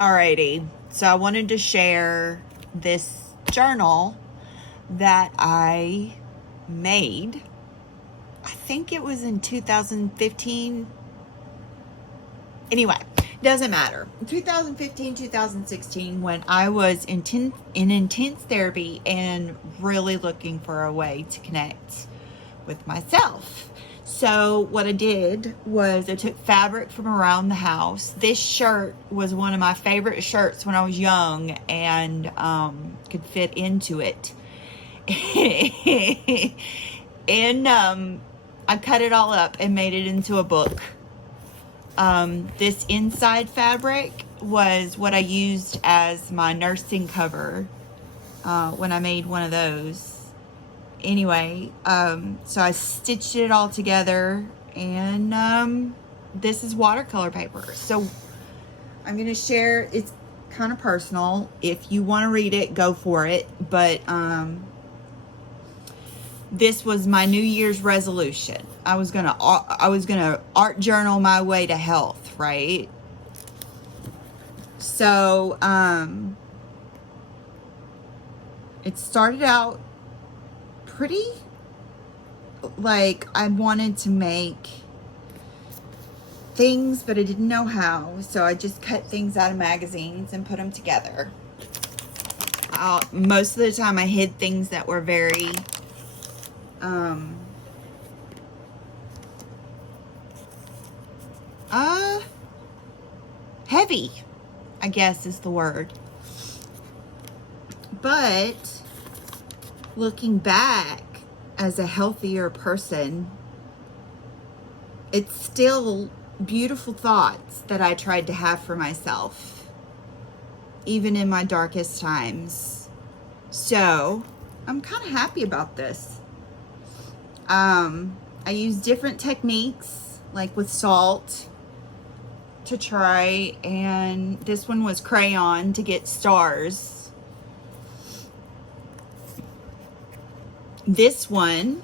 Alrighty, so I wanted to share this journal that I made. I think it was in 2015. Anyway, doesn't matter. 2015, 2016, when I was in intense therapy and really looking for a way to connect with myself. So what I did was I took fabric from around the house. This shirt was one of my favorite shirts when I was young and could fit into it. And I cut it all up and made it into a book. This inside fabric was what I used as my nursing cover when I made one of those. Anyway, so I stitched it all together, and this is watercolor paper. So I'm going to share, it's kind of personal. If you want to read it, go for it. But this was my New Year's resolution. I was gonna art journal my way to health, right? So it started out pretty like I wanted to make things, but I didn't know how. So I just cut things out of magazines and put them together. Most of the time I hid things that were very heavy, I guess is the word. But looking back as a healthier person, it's still beautiful thoughts that I tried to have for myself, even in my darkest times. So I'm kind of happy about this. I use different techniques, like with salt, to try, and this one was crayon to get stars. This one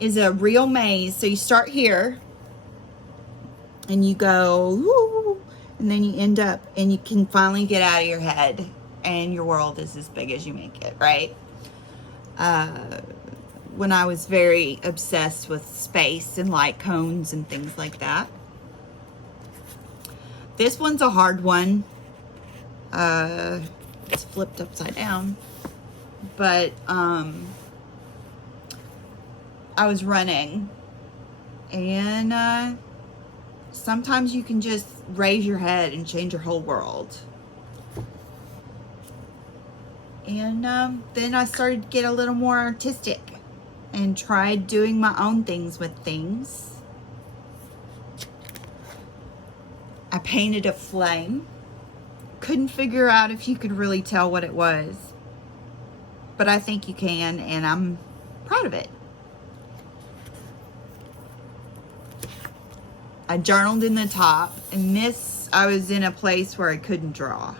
is a real maze. So you start here and you go, woo, and then you end up, and you can finally get out of your head, and your world is as big as you make it, right? When I was very obsessed with space and light cones and things like that. This one's a hard one. It's flipped upside down. But I was running, and sometimes you can just raise your head and change your whole world. And then I started to get a little more artistic and tried doing my own things with things. I painted a flame. Couldn't figure out if you could really tell what it was, but I think you can, and I'm proud of it. I journaled in the top, and this, I was in a place where I couldn't draw.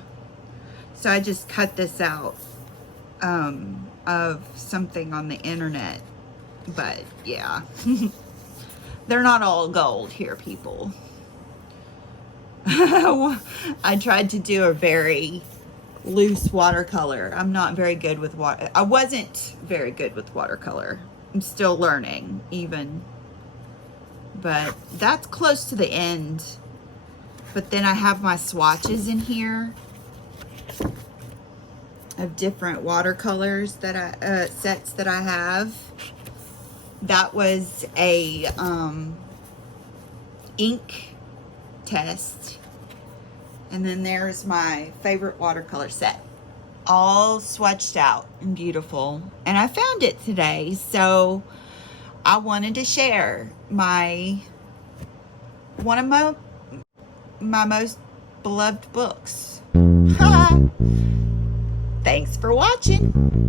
So I just cut this out of something on the internet. But yeah, they're not all gold here, people. I tried to do a very loose watercolor. I'm not very good with water. I wasn't very good with watercolor. I'm still learning even. But that's close to the end. But then I have my swatches in here of different watercolors that I sets that I have. That was a ink test. And then there's my favorite watercolor set, all swatched out and beautiful. And I found it today, so I wanted to share one of my most beloved books. Thanks for watching.